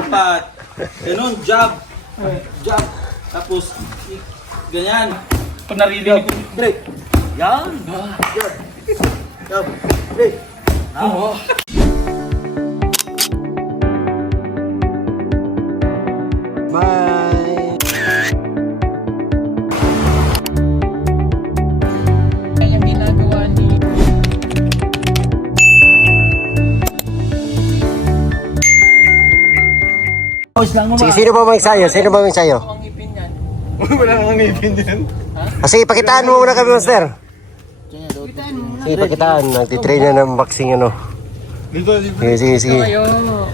Dapat. Ganun, jab. Jab. Tapos, ganyan. Pag narinig ko. Break. Yan. Yan. Jab. Break. Oo. Bye! Yung ginagawa ni... Sige, sino ba mag-ensayo? Sino ba mag-ensayo? Ang ngipin yan. Wala kang ngipin din. Sige, pakitaan mo muna kami, Master. Sige, pakitaan. Nagtitrain na ng boxing, ano. Dito, dito. Sige, sige, sige. Ayo.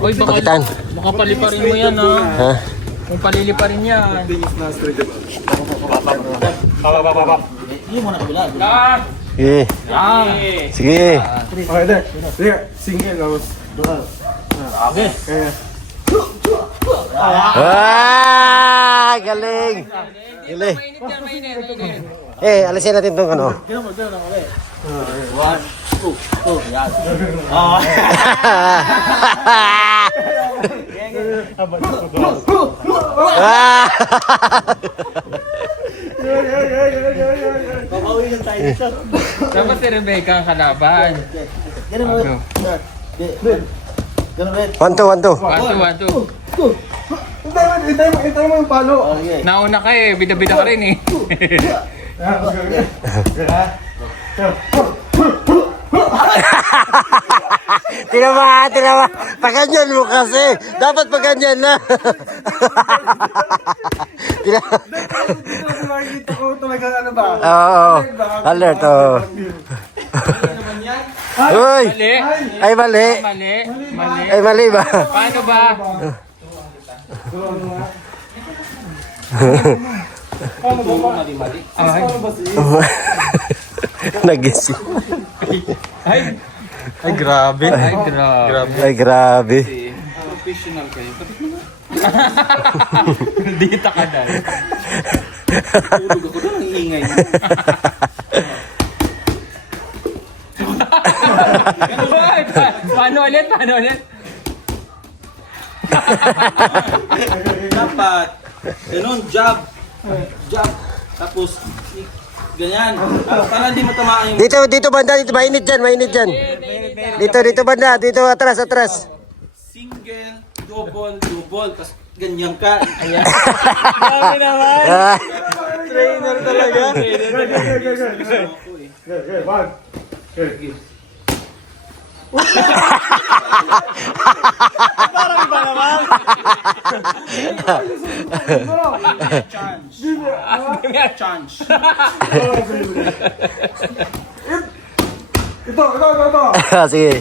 Oy, Pakitaan. baka paliparin mo yan, ha? Ha? Kung paliliparin yan. Papa. Hindi mo na kabila. Lahat! Sige. Yan! Sige. Okay, there. Sige, single. Tapos. Okay. Kaya. Ah! Galing! Galing. Mainit yan, mainit. Alisin natin itong ano. Ganun mo, ganun ako ulit. 1, 2, yan. Oh. Ah! Papawi lang tayo dito. Dapat si Rebecca ang kalaban. Ganun mo. Ganun ulit. 1, 2, 1, 2. 1, 2, 1, 2. Hintay mo yung palo. Okay. Nauna ka eh, bida-bida ka rin eh. Tinama. Paganyan mo kasi. Dapat paganyan na. Makikita ko talaga ano ba? Oo. Alert, oo. Uy! Mali. Ay, mali. Mali. Mali. Ay, mali ba? Paano ba? Nagising. Ay, Ay, grabe. ay, grabe. Ay, grabe. Professional kayo. Bakit naman? Dita ka dahil. Tulog ako doon, ang ingay. Paano ulit? Paano ulit? Dapat. Ganun, jab. Jab. Tapos, ganyan. Para hindi matamaan yung... Dito banda, dito mainit dyan. Dito banda, dito atras. Single, double. Tapos, ganyan ka. Ayan. Ah, Trainer talaga. One. Chance. Ito. Sige.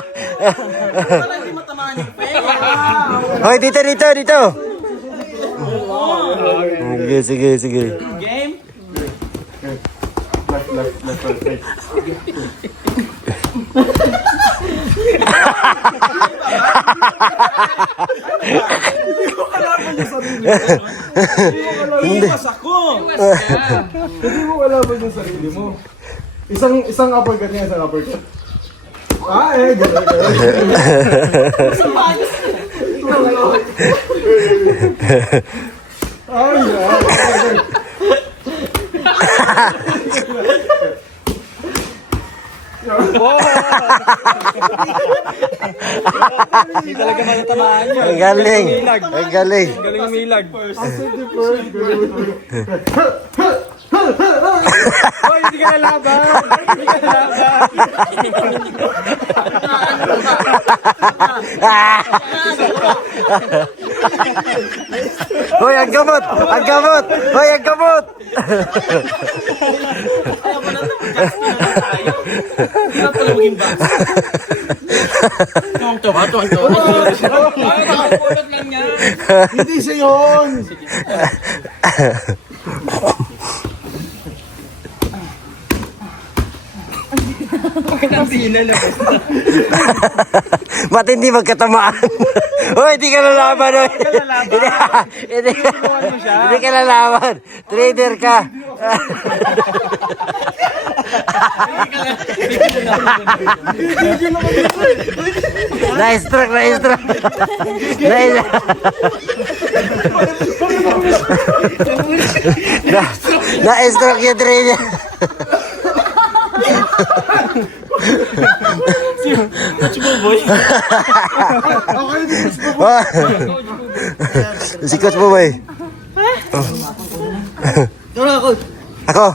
Para hindi matamaan yung pera. Hoy, dito. Sige. Game. Iwas ako. Hindi mo kalaban yung sarili mo. Isang uppercut niya, isang uppercut. Ganun. Hindi talaga matatamaan yun. Ang galing. Galing umilag. Hoy, hindi ka nalaban. Hoy, ang gamot. Hoy, ang gamot. Ayaw mo na ito. Hirap pala maging box. Ito. Ay, nakapulot lang niya. Hindi siya yun! Bakit ang sila na? Matindi magkatamaan. Hoy, hindi ka lalaban, hoy. Hindi ka lalaban. Trader ka. Na-stroke. Na-stroke yung trader. Coach Buboy. Si Coach Buboy. Ako?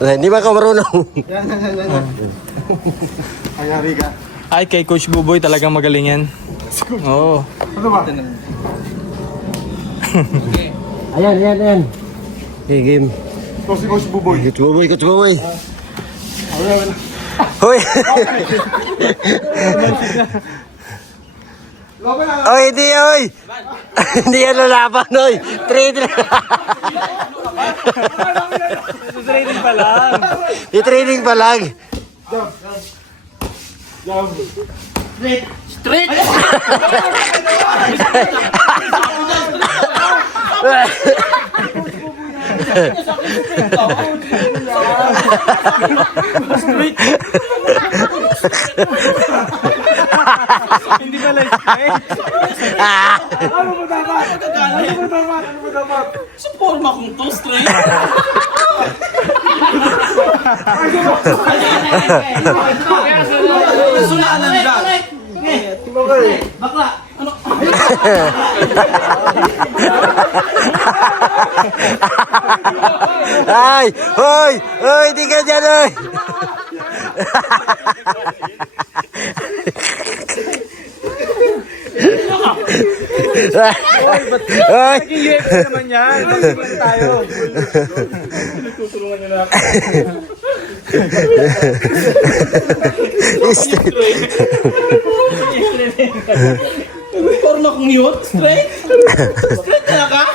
Hindi ba ako marunong? Ayari ka. Ay, kay Coach Buboy talagang magaling yan. Oo. Ano ba? Ayan. Okay, game. Ito si Coach Buboy. Coach Buboy. Hoy! Laban na. Oy, hindi, oy! Hindi yan lalaban, oy! Trader! Training pa lang. I-training pa lang. Jump. Straight. Hindi pala straight. Ano ba dapat? Sa forma kong to, straight. Sulaan lang dyan. Okay. Bakla. Ano? Ay! Hoy! Hoy! Hindi ka dyan, oy! Hoy! UFC naman yan. Tulungan tayo. Tutulungan nyo na ako. Forma kong yun, straight. Straight talaga.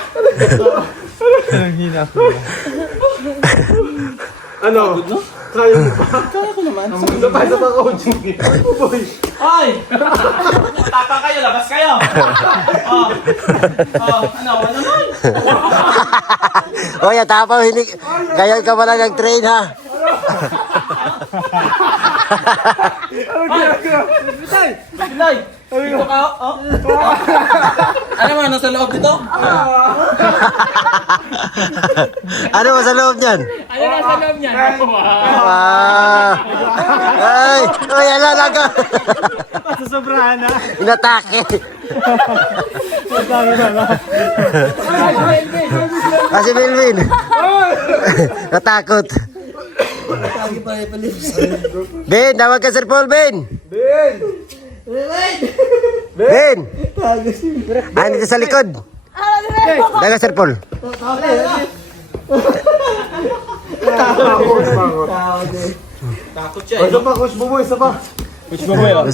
Ang hina ko. Ano? Kaya mo ba? Kaya ko naman. Isa pa coach. Buboy. Ay! Tapang kayo, labas kayo. Ano, wala naman. Hoy, atapaw, hindi... Ngayon ka pala nag-train, ha? Bilay! Dito ka, Ano mo, nasa loob dito? Ano mo sa loob niyan? Ano na sa loob niyan? Ay! Ay, ala, laga! Sasobrahan na. Inatake! Si Melvin! Natakot! Ben, tawag ka Sir Paul, Ben! Ben! Ben! Ah, dito sa likod! Daga Sir Paul! Takot siya, Isa pa Coach Buboy, isa pa. Coach Buboy, oh.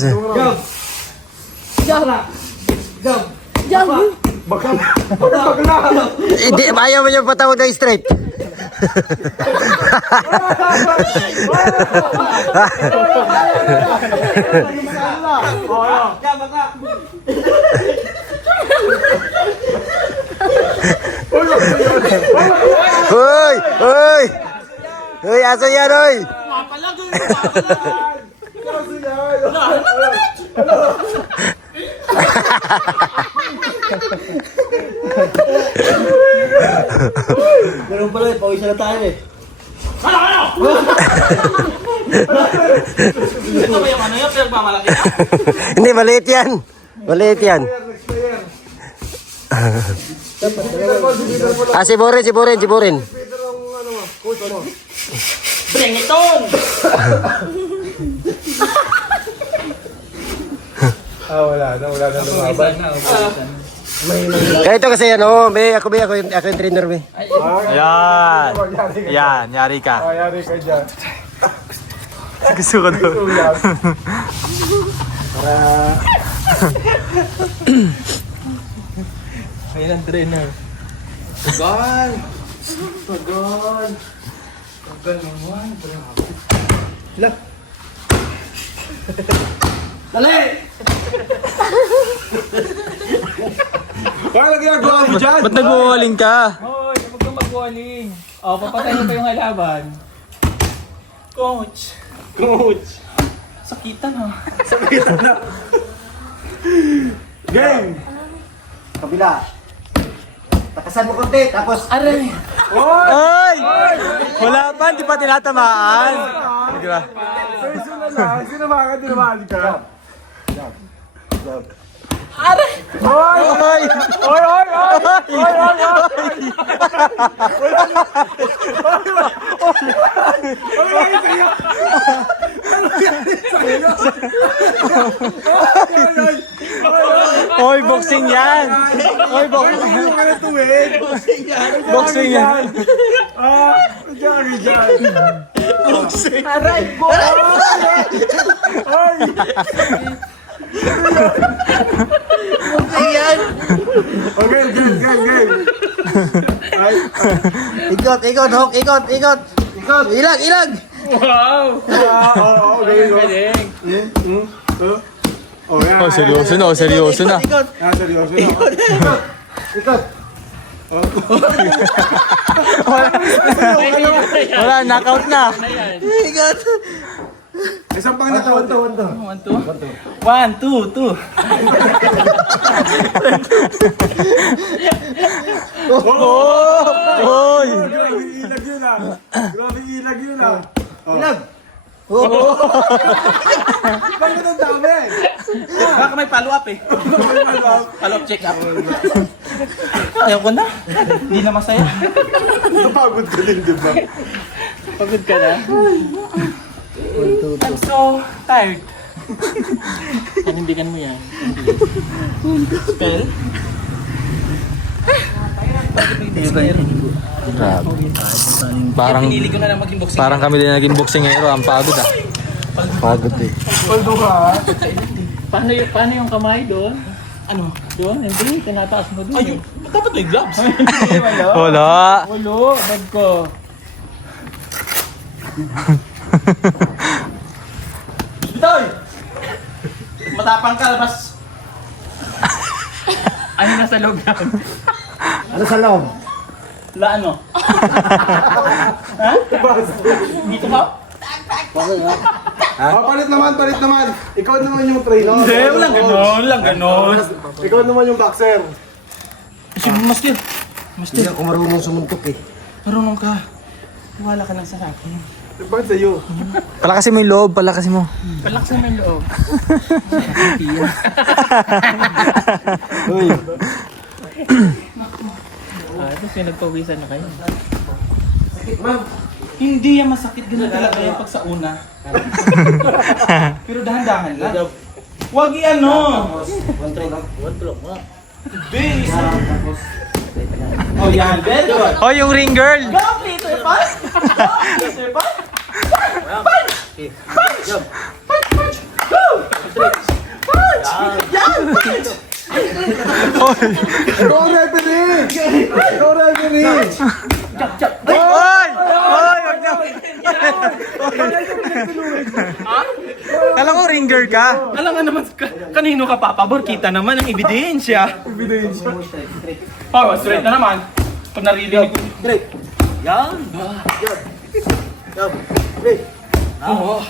Bagla. Hindi, ayaw mo niyang patawag ng straight. Hoy! Hoy! Hoy, aso yan, hoy! Ganun pala, pawisa na tayo eh. Ito ba yung ano yun? Pinagmamalaki na? Hindi, maliit yan. Maliit yan. Ah, si Boren. Bring it on! Wala na lumaban. Kaya ito kasi ano, ako yung trainer, be. Ayan. Yan, yari ka. Ayari ka dyan. Gusto ko daw. Ayan ang trainer. Gal! Dali! Ano ginagawa mo dyan? Ba't nag-walling ka? Hoy, huwag kang mag-walling. O, papatayin pa yung halaban. Coach. Sakitan ha. Game! Kabila. Takasan mo konti, tapos... Aray. Ay! Wala pa, hindi pa tinatamaan. Sige ba? Personal lang. Sinamahan ka, tinamaan ka. Aray. Ay! Oy! Oy, boxing yan! Oy, boxing. Boxing yan. Aray po. Game. Ikot, Hok, ikot. Ilag. Wow. Galing. Oh, seryoso na. Ikot. Seryoso na. Ikot. Wala, knockout na. Ikot. Isang pang nakawan to. 1, 2, 2. Oy! Grabe ilag yun ah. Ilag. Bakit ang dami? Baka may follow-up eh. Follow-up check-up. Ayaw ko na. Hindi na masaya. Napagod ka din, di ba? Pagod ka na. I'm so tired. Panindigan mo yan. Spell? Parang, Pinili ko na lang maging boxing. parang kami din naging boxing ngayon. Ang pagod ah. Pagod eh. Paano yung kamay doon? Ano? Doon? Hindi, tinataas mo doon. Ayun, dapat may gloves. Wala. Ulo, bad ko. Bitoy! Matapang ka, labas. Ano nasa loob yan? Ano sa loob? La ano? Ha? Dito ka? Palit naman. Ikaw naman yung trainer. Hindi, walang ganon. Ikaw naman yung boxer. Si Master. Hindi ako marunong sumuntok eh. Marunong ka. Wala ka lang sa akin. Bakit sa'yo? Palakasin mo yung loob, palakasin mo. Palaksan mo yung loob. Tapos yung nagpawisan na kayo. Hindi yan masakit. Ganun talaga yan pag sa una. Pero dahan-dahan lang. Huwag i-ano! Base! Oh yan, very good. Oh, yung ring girl! Go, Peter Pan! Go, Peter Pan! Punch! Punch! Punch! Punch! Go! Punch! Punch! Yan! Punch! Go referee! Chop! Chop! Oy! Oy! Wag na! Alam ko ring girl ka. Alam nga naman, kanino ka papabor? Kita naman ang ebidensya. Oh, straight na naman. Pag naririnig ko. Straight. Yan. Oo.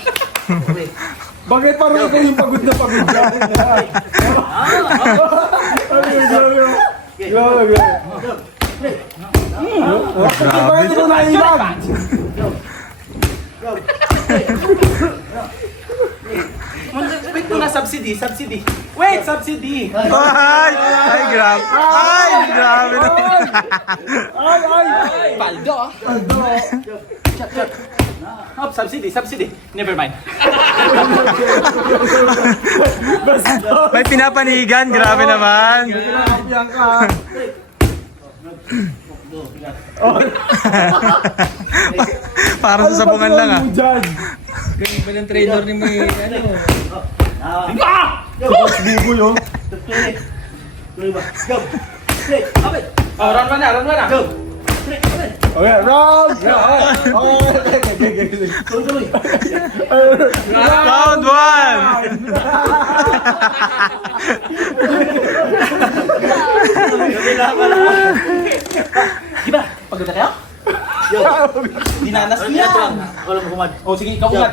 Bakit parang ikaw yung pagod na pagod ka? Grabe. Bakit ito nailag? Wait muna, subsidy. Wait, subsidy. Ay! Ay, grabe. Ay, grabe na. Paldo ah. Hop, subsidy. Never mind. May pinapanigan, grabe naman. Pinakapiyan ka. Parang sa sabungan lang ah. Dyan. Walang trainer ni may ano. Bibo yun. Oh, run na. Okay, round! Round 1! Di ba? Pagod na kayo? Yo. Dinanas niya. Ako lang kumad. Oh, sige, ikaw kumad.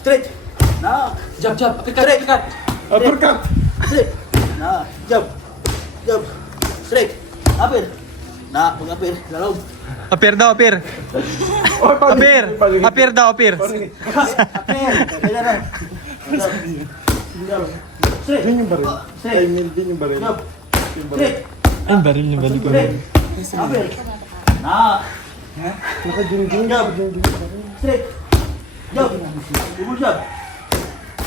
Straight. Na. Jab. Straight. Uppercut! Straight. Na. Jab. Straight. Apir. Na, pag-apir. Lalaw. Apir daw, apir. Oh, Apir. Apir daw, apir. Apir. Kailan na. Straight. Din yung baril. Straight. Din yung baril. Jab. Straight. Ang baril niya, balik ko. Straight. Apir. Na. Naka-ding-ding. Jab. Straight. Jab. Double jab.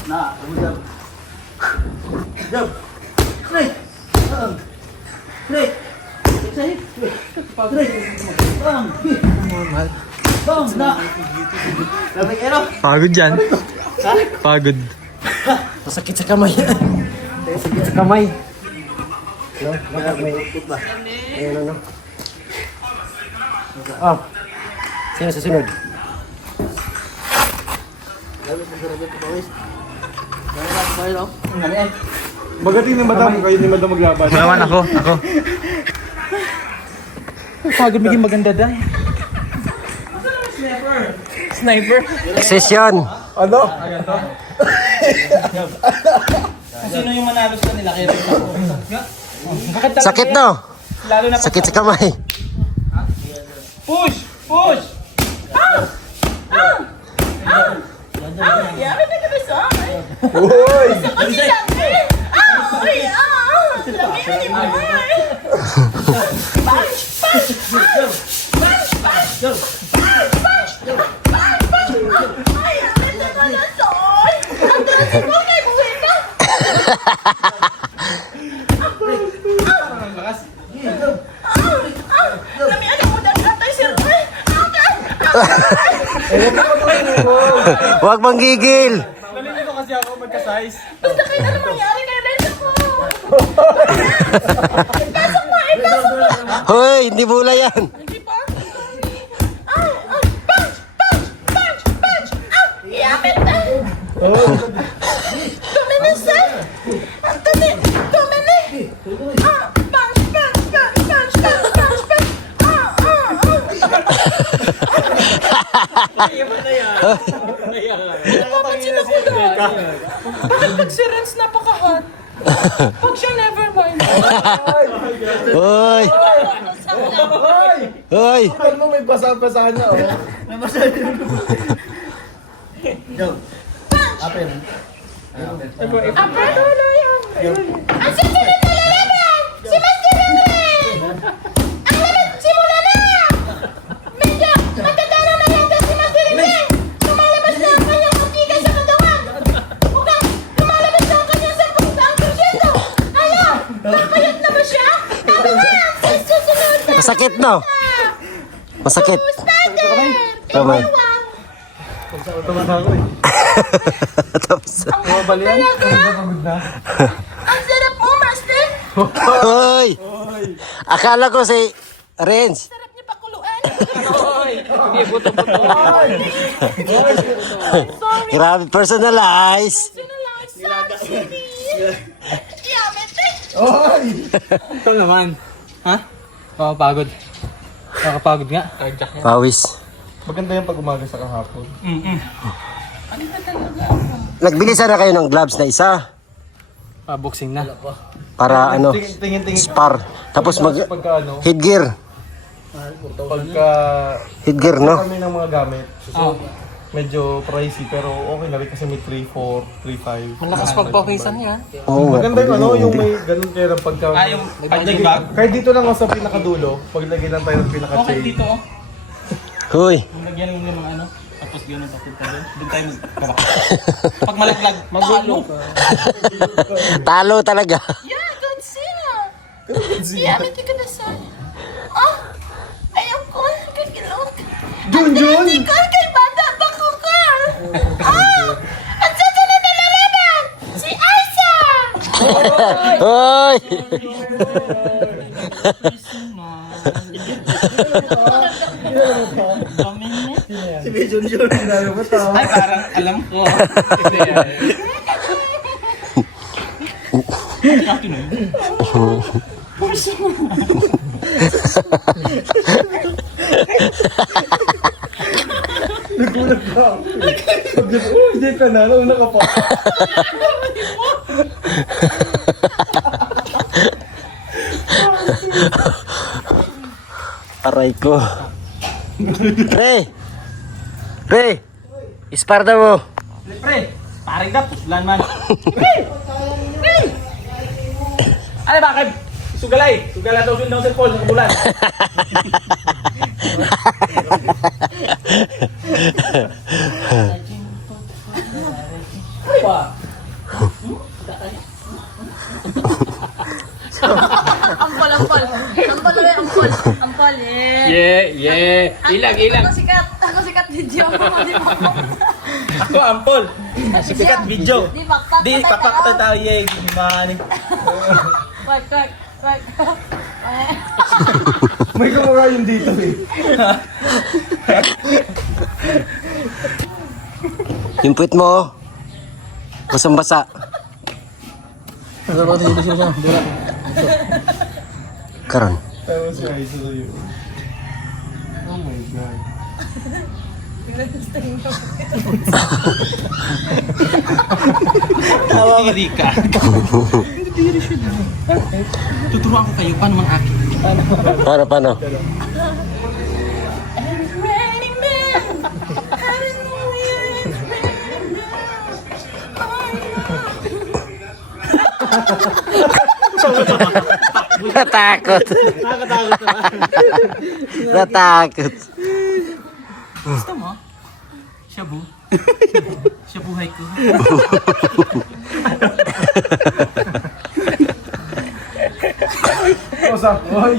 Na, double jab. Jab. Straight. Straight. Straight. Bang. Na. Lamig ero. Pagod yan. Pagod. Masakit sa kamay. Masakit sa kamay. No? Bakit may ikot ba? Ayun ano. Oh. Sino sa sunod? Magating ng madam, kayo ni madam maglaban. Ako naman, ako. Pagod maging maganda dahil. Sniper. Session. Ano? Sino yung manalo sa nila? Kaya Sakit no? lalo na Sakit sa kamay. push! Yari na kami sa akin. Uy! Kasi sabi, uy, sabi na ni Mama. Punch! Ay, ang ganda ka na, Sol. Ang ganda mo kay Buena. Kami ano mo nagkatay, Sir Roy. Huwag manggigil. Nalilito kasi ako magka-size. Basta kayo na nangyari kay Renzo ko. Ipasok mo. Hoy, hindi bula yan. Hindi pa? Punch! Yapit na! Tumini, sir! Ang tumini! Punch! Napapansin ako doon. Bakit pag si Renz napaka-hot? Pag siya never mind. Hoy. Hoy. Ano may basa-basa na, oh. Apa tulo yun? Ang susunod na lalaban! Si Master Ren! Ang laban, simula na! Medyo matatalo na lang si Master Ren! Lumalabas na ang kanyang kapigan sa katawan! Mukhang lumalabas na ang kanyang 10%. Hala! Papayat na ba siya? Tama nga! Sa susunod na! Masakit no? Masakit. Starter! Kamay. Ewan! Tapos. Talaga? Ang sarap mo, Master! Hoy. Akala ko si Renz. Sarap niya pakuluan! Sorry! Grabe, personalize. Sino lang sabi? Yamit eh! Ito naman. Ha? Pagod. Nakapagod nga. Pawis. Maganda yung pag umaga sa kahapon. Nagbilisan na kayo ng gloves na isa. Boxing na. Para ano, Tingin-tingin. spar. Tapos Pagka ano, headgear. pagka Headgear no? kami ng mga gamit. So, medyo pricey pero okay na rin kasi may 3,400, 3,500. Malakas pagpawisan niya. Oo nga. Maganda yung ano, yung may ganun kaya pagka... yung punching bag? Kahit dito lang ako sa pinakadulo, paglagay lang tayo ng pinaka-chain. oh. Hoy. Lagyan mo ng ano. Tapos gano'n papunta doon. Doon tayo magkabak. Pag malaglag, talo. Talo talaga. Yeah, don't see na! Yamit ka na sa... Ayaw ko! Kagilok! Jun! Ikaw kay bata pa ko ka! Ang susunod na lalaban! Si Aisa! Hoy. Si Bijon yun. Ay, parang alam ko. Nagulat ka. Sabi ko, oh, hindi ka na. Nauna ka pa. Aray ko. Pre! Pre! Isparda mo. Pre, paring na, pusulan man. Pre! Pre! Ano ba, Kev? Sugalay. Sugalay daw ng cellphone sa bulan. Ano ba? Ampol, ampol. Ampol ulit, ampol. Ampol, yeah. Ilang. Ako sikat video mo, di ba? Ako, ampol. Sipikat video. Di ba? Di, kapak tayo, yeh. Gimana? Wag. May kamukha yun dito eh. Yung puwit mo. Basang-basa. Karon. Tayo siya, isa sa'yo. Oh my God. Hindi ka. Tuturuan ko kayo paano mang-aki. Paano? Natakot. Natakot. Gusto mo? Shabu? Shabuhay ko. Kausap, oy!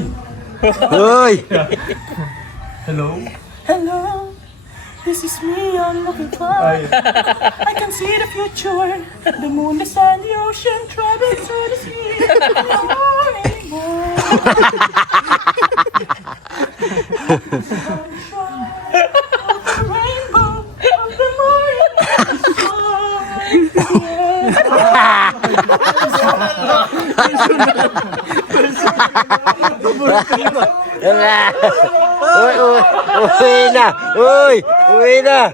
Uy! Hello? Hello, this is me I'm looking for. Ay, I can see the future. The moon, the sun, the ocean, travel through the sea. No more anymore. Rainbow of the morning. Uy na! Uy na!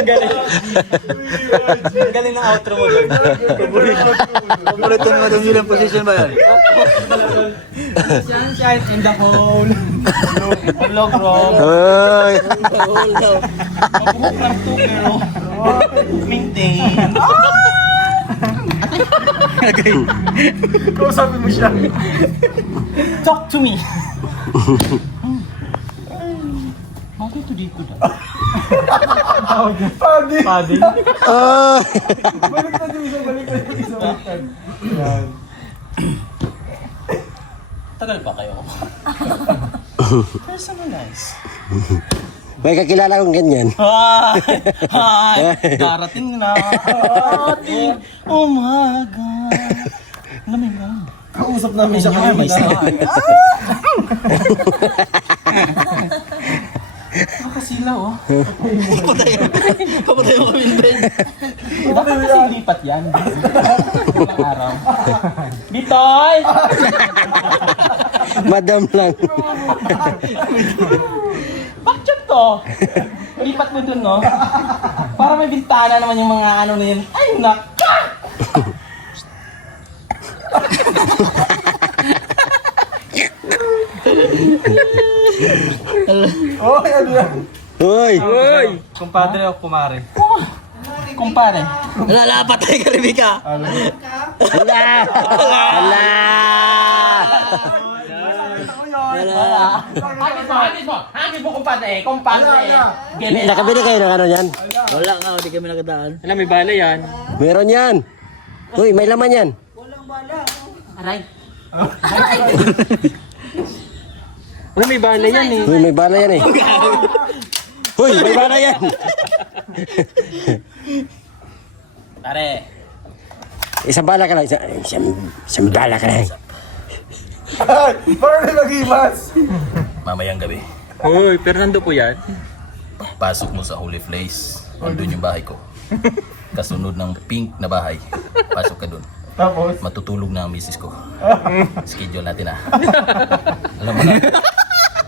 Ang galing ng outro mo doon. Paborito naman yung ilang position ba yan? Sunshine in the hole. Hello, bro. Uy! Mabuhok lang to, pero maintain. kausapin mo siya. Talk to me. Bakit ito dito na? Padi! Pading? Ay! Balik na yung isa, balik. Yan. Tagal pa kayo. Personalize. May kakilala kong ganyan. Hi! Darating na ating umaga. Lamig lang. Kausap namin siya kanina. May star. Nakasilaw, oh. Papatay mo kami, Ben. Bakit kasi lipat yan? Ilang araw. Bitoy! Madam lang. Bakit to? Lipat mo dun, no? Para may bintana naman yung mga ano na yun. Ay, naka! Oh, ano yan? Uy! Kumpadre o kumare? Kumpare. Lalapatay ka, Rebecca. Hala! Hala! Hangin mo, kumpadre. Kumpadre. Nakabili kayo ng ano yan? Wala nga, hindi kami nakadaan. Alam, may bala yan. Meron yan. Uy, may laman yan. Aray. Wala, may bala yan eh. Uy, may bala yan eh. Uy, may bala yan. Pare. Isang bala ka lang. Isang bala ka lang. Ay, parang na mag-imas. Mamayang gabi, Uy, Fernando po yan. pasok mo sa Holy Place. Andun yung bahay ko. Kasunod ng pink na bahay. Pasok ka dun. Tapos? Matutulog na ang misis ko. Schedule natin Alam mo na.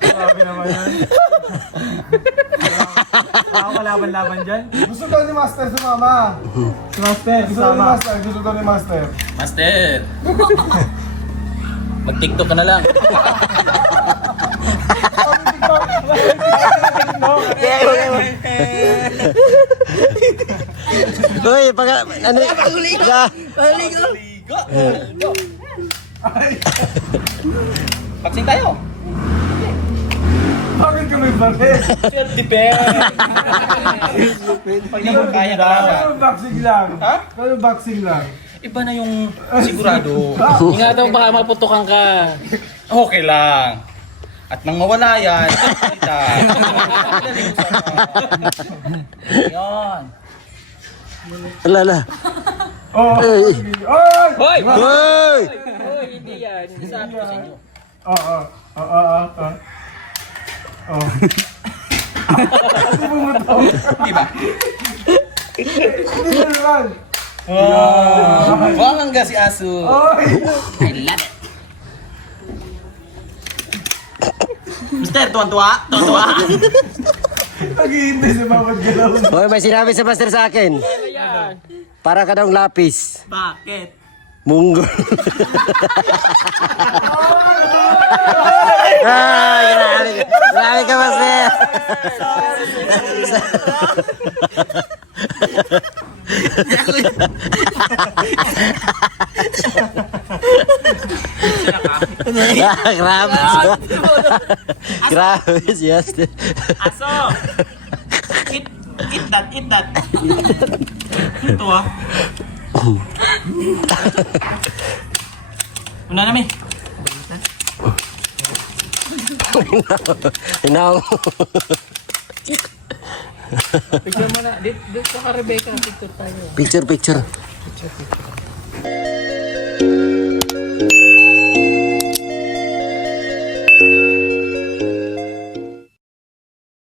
Grabe naman yan. Ako kalaban-laban dyan. Gusto daw ni Master sumama. Si Master, Gusto daw ni Master. Gusto daw ni Master. Master! Mag-tiktok ka na lang. Uy, pag... Ano? Paksing tayo. Bakit kami bakit? Depende. Pag naman kaya ka. Kano boxing lang? Ha? Kano boxing lang? Iba na yung sigurado. Ingatan mo baka maputukan ka. Okay lang. At nang mawala yan, kita. Yan. Lala. Oh! Ay! Oy! Hoy! Hoy! Hoy, hindi yan. Sabi ko sa inyo. Oh. Hindi mo mataw. Di ba? Hindi mo naman. Buwangan ka si Aso. Oy! I love it. Mister, tuwan-tuwa? Tuwan-tuwa? Naghihintay sa bawat galaw. Hoy, may sinabi sa master sa akin. Ano yan? Para ka daw lapis. Bakit? Munggo. Ay, grabe. Grabe ka, master. Grabe. Grabe siya. Aso! Eat that, eat that. Ito Una na, may. Inaw. Picture mo na. Dito ka, Rebecca. Picture tayo. Picture.